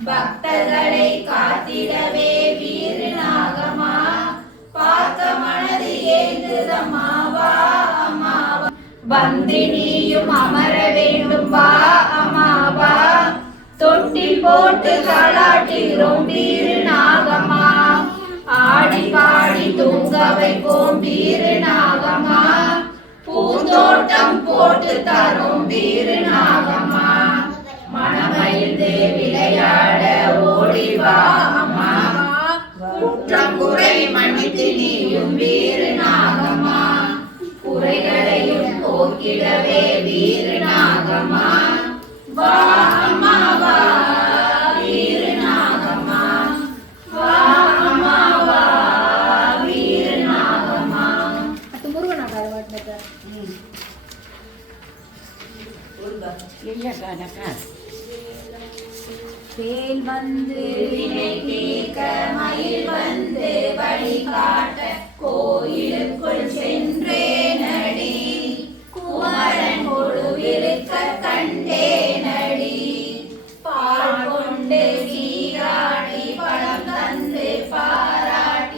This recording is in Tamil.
பக்தர்களை காத்திடவே வீரநாகமா பார்த்த மனது ஏங்குதம்மா வா அம்மா வந்து நீயும் அமர வேண்டும் வா அம்மா வா தொட்டில் போட்டு தாளாட்டுகிறோம் வீரநாகமா ஆடி பாடி தூங்க வைப்போம் வீரநாகமா பூந்தோட்டம் போட்டு தரும் வீரநாகமா மனமகிழ்ந்து விளையாட ஓடி வா அம்மா குற்றம் குறை மன்னித்து நீயும் வீரநாகமா குறைகளையும் போக்கிடவே வீரநாகமா வா அம்மா வா வீரநாகமா வா அம்மா வா வீரநாகமா வேல் வந்து வினை தீர்க்க மயில் வந்து வழிகாட்ட கோயிலுக்குள் சென்றே நடி குமரன் கொழுவிருக்க கண்டே